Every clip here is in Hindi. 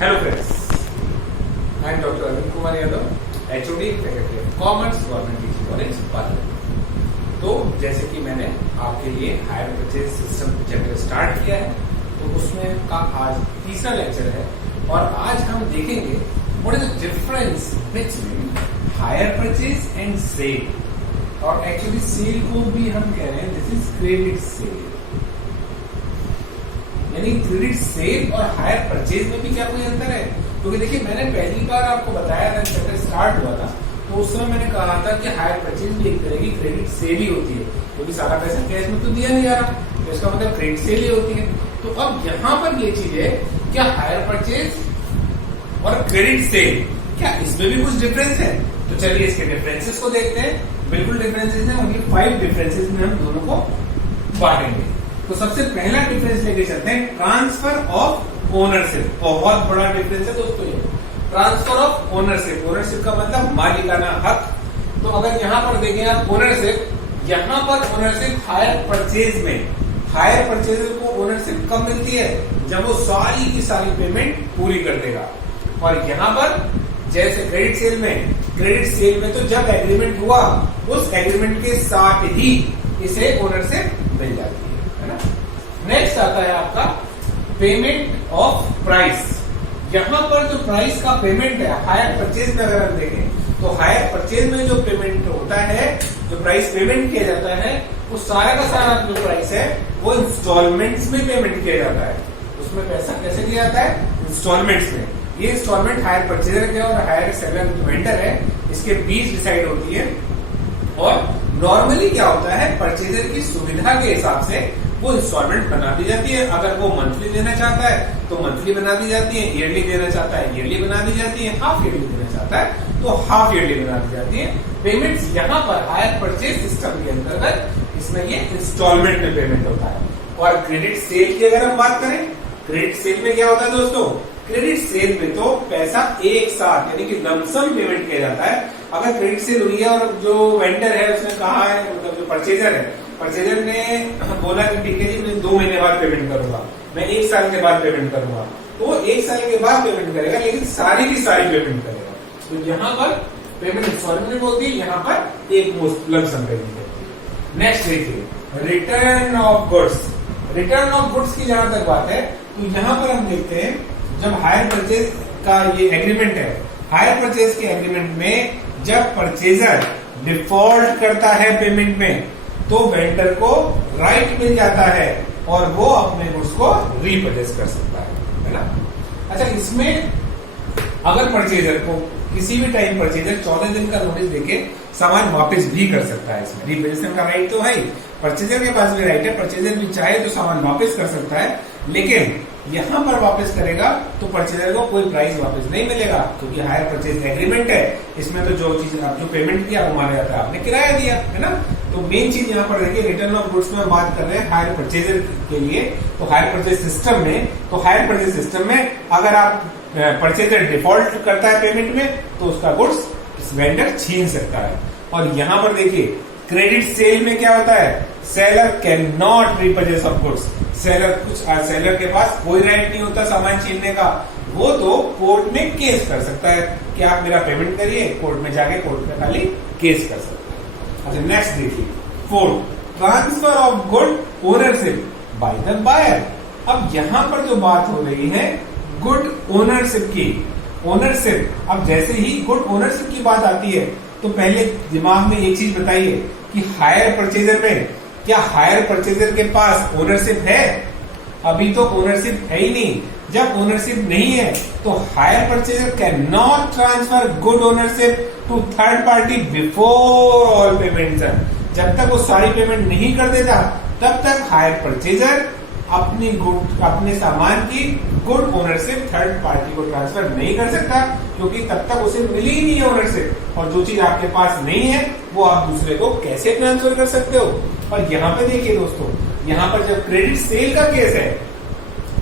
Hello friends, I am doctor Arvind Kumar Yadav, HOD faculty of commerce, government teaching college Pali. तो जैसे कि मैंने आपके लिए hire purchase system chapter start किया है, तो उसमें का आज तीसरा लेक्चर है और आज हम देखेंगे what is the difference between hire purchase and sale. और एक्चुअली सेल को भी हम कह रहे हैं दिस इज क्रेडिट सेल, यानी क्रेडिट सेल और हायर परचेज में भी क्या कोई अंतर है? क्योंकि देखिए, मैंने पहली बार आपको बताया था, चैप्टर स्टार्ट हुआ था, तो उस समय मैंने कहा था कि हायर परचेज भी एक तरह की क्रेडिट सेल ही होती है, क्योंकि सारा पैसा कैश में तो दिया नहीं जा रहा, तो इसका मतलब क्रेडिट सेल ही होती है। तो अब यहाँ पर ये चीज है, क्या हायर परचेज और क्रेडिट सेल, क्या इसमें भी कुछ डिफरेंस है? तो चलिए इसके डिफरेंसेस को देखते हैं। बिल्कुल डिफरेंसेस है, ओनली 5 डिफरेंसेस में हम दोनों को बांटेंगे। तो सबसे पहला डिफरेंस लेके चलते हैं, ट्रांसफर ऑफ ओनरशिप। बहुत बड़ा डिफरेंस है दोस्तों ये, ट्रांसफर ऑफ ओनरशिप। ओनरशिप का मतलब मालिकाना हक। तो अगर यहाँ पर देखें आप ओनरशिप, यहाँ पर ओनरशिप हायर परचेज में, हायर परचेजर को ओनरशिप कब मिलती है? जब वो सारी की सारी पेमेंट पूरी कर देगा। और यहाँ पर जैसे क्रेडिट सेल में, क्रेडिट सेल में तो जब एग्रीमेंट हुआ उस एग्रीमेंट के साथ ही इसे ओनरशिप मिल जाती है ना। नेक्स्ट आता है आपका पेमेंट ऑफ प्राइस। यहां पर जो प्राइस का पेमेंट है हायर परचेज में, अगर हम देखें तो हायर परचेज में जो पेमेंट होता है, जो प्राइस पेमेंट किया जाता है, वो सारा का सारा जो प्राइस है वो इंस्टॉलमेंट्स में पेमेंट किया जाता है। उसमें पैसा कैसे दिया जाता है? इंस्टॉलमेंट्स में। ये इंस्टॉलमेंट हायर परचेजर के और हायर सेलर वेंडर है, इसके बीच डिसाइड होती है। और नॉर्मली क्या होता है, परचेजर की सुविधा के हिसाब से वो इंस्टॉलमेंट बना दी जाती है। अगर वो मंथली देना चाहता है तो मंथली बना दी जाती है, ईयरली देना चाहता है ईयरली बना दी जाती है, हाफ ईयरली देना चाहता है तो हाफ ईयरली बना दी जाती है। पेमेंट्स यहाँ पर हायर परचेज सिस्टम के अंतर्गत इसमें ये इंस्टॉलमेंट में पेमेंट होता है। और क्रेडिट सेल की अगर हम बात करें, क्रेडिट सेल में क्या होता है दोस्तों? क्रेडिट सेल में तो पैसा एक साथ यानी कि लमसम पेमेंट किया जाता है। अगर क्रेडिट सेल हुई है और जो वेंडर है उसने कहा है, मतलब जो परचेजर है, परचेजर ने बोला कि ठीक है जी मैं 2 महीने बाद पेमेंट करूंगा, मैं 1 साल के बाद पेमेंट करूंगा, तो वो 1 साल के बाद पेमेंट करेगा, लेकिन सारी की सारी पेमेंट करेगा। तो यहाँ पर पेमेंट इंस्टॉलमेंट होती है, यहाँ पर एक लमसम पेमेंट होती है। नेक्स्ट देखिए, return of goods. Return of goods की जहां तक बात है, तो यहाँ पर हम देखते हैं जब हायर परचेज का ये एग्रीमेंट है, हायर परचेज के एग्रीमेंट में जब परचेजर डिफॉल्ट करता है पेमेंट में, तो वेंडर को राइट मिल जाता है और वो अपने गुड्स को रीपरचेज कर सकता है ना। अच्छा, इसमें अगर परचेजर को किसी भी टाइम परचेजर 14 दिन का नोटिस देके सामान वापस भी कर सकता है। इसमें रीप्लेसमेंट का राइट तो है ही, परचेजर के पास भी राइट है, परचेजर भी चाहे तो सामान वापस कर सकता है, लेकिन यहां पर वापस करेगा तो परचेजर को कोई प्राइस वापस नहीं मिलेगा, क्योंकि हायर परचेज एग्रीमेंट है। इसमें तो जो चीज आप जो पेमेंट किया वो माना जाता है आपने किराया दिया, है ना। तो मेन चीज यहाँ पर देखिए, रिटर्न ऑफ गुड्स में बात कर रहे हैं हायर परचेजर के लिए। तो हायर परचेज सिस्टम में, तो हायर परचेज सिस्टम में अगर आप परचेजर डिफॉल्ट करता है पेमेंट में, तो उसका गुड्स वेंडर छीन सकता है। और यहाँ पर देखिए, क्रेडिट सेल में क्या होता है? Seller can not repurchase of goods. Seller के पास कोई राइट नहीं होता सामान छीनने का। वो तो कोर्ट में केस कर सकता है कि आप मेरा पेमेंट करिए, कोर्ट में जाके कोर्ट में खाली केस कर सकता है। अच्छा, नेक्स्ट देखिए, 4, transfer of good ownership by the buyer. अब यहाँ पर जो बात हो रही है गुड ओनरशिप की, ओनरशिप, अब जैसे ही गुड ओनरशिप की बात आती है तो पहले दिमाग में एक चीज बताइए कि हायर परचेजर में, क्या हायर परचेजर के पास ओनरशिप है? अभी तो ओनरशिप है ही नहीं। जब ओनरशिप नहीं है तो hire purchaser can not transfer good ownership to third party before all payment. जब तक वो सारी पेमेंट नहीं कर देता तब तक हायर परचेजर अपने सामान की गुड ओनरशिप थर्ड पार्टी को ट्रांसफर नहीं कर सकता, क्योंकि तब तक उसे मिली ही नहीं है ओनरशिप। और जो चीज आपके पास नहीं है वो आप दूसरे को कैसे ट्रांसफर कर सकते हो? और यहाँ पे देखिए दोस्तों, यहाँ पर जब क्रेडिट सेल का केस है,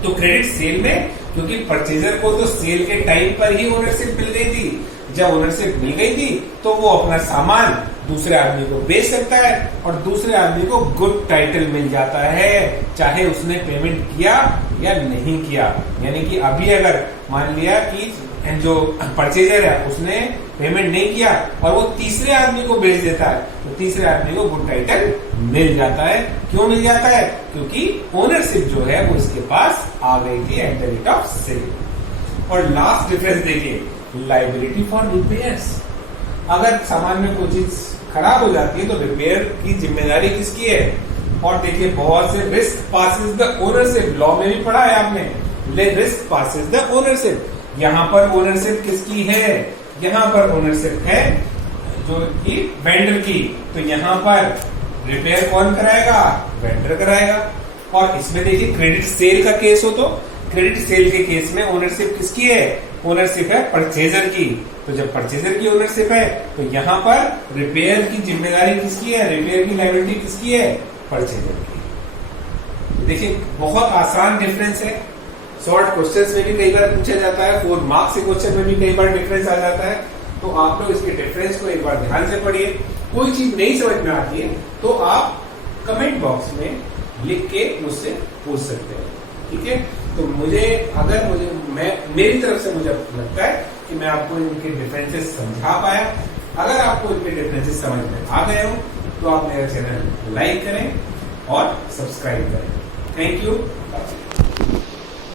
तो क्रेडिट सेल में क्योंकि परचेजर को तो सेल के टाइम पर ही ओनरशिप मिल गई थी, जब ओनरशिप मिल गई थी तो वो अपना सामान दूसरे आदमी को बेच सकता है और दूसरे आदमी को गुड टाइटल मिल जाता है, चाहे उसने पेमेंट किया या नहीं किया। यानी कि अभी अगर मान लिया कि जो परचेजर है उसने पेमेंट नहीं किया और वो तीसरे आदमी को बेच देता है, तो तीसरे आदमी को गुड टाइटल मिल जाता है। क्यों मिल जाता है? क्योंकि ओनरशिप जो है वो इसके पास आ गई थी at the rate of sale. और लास्ट डिफरेंस देखिए, लाइबिलिटी फॉर रिपेयर्स। अगर सामान में कोई चीज खराब हो जाती है तो रिपेयर की जिम्मेदारी किसकी है? और देखिए बहुत से risk passes the ownership, law में भी पढ़ा है आपने, रिस्क पासिस द ओनरशिप। यहाँ पर ओनरशिप किसकी है? यहाँ पर ओनरशिप है जो कि वेंडर की, तो यहाँ पर रिपेयर कौन कराएगा? वेंडर कराएगा। और इसमें देखिए क्रेडिट सेल का केस हो तो क्रेडिट सेल के केस में ओनरशिप किसकी है? ओनरशिप है परचेजर की। तो जब परचेजर की ओनरशिप है तो यहाँ पर रिपेयर की जिम्मेदारी किसकी है? रिपेयर की लायबिलिटी किसकी है? परचेजर की। देखिए बहुत आसान डिफरेंस है। शॉर्ट क्वेश्चंस में भी कई बार पूछा जाता है, 4 मार्क्स के क्वेश्चन में भी कई बार डिफरेंस आ जाता है। तो आप लोग इसके डिफरेंस को एक बार ध्यान से पढ़िए। कोई चीज नहीं समझ में आती है तो आप कमेंट बॉक्स में लिख के मुझसे पूछ सकते हैं, ठीक है? तो मेरी तरफ से मुझे लगता है कि मैं आपको इनके डिफरेंसेस समझा पाया। अगर आपको इनके डिफरेंसेस समझ में आ गए हो तो आप मेरा चैनल लाइक करें और सब्सक्राइब करें। Thank you.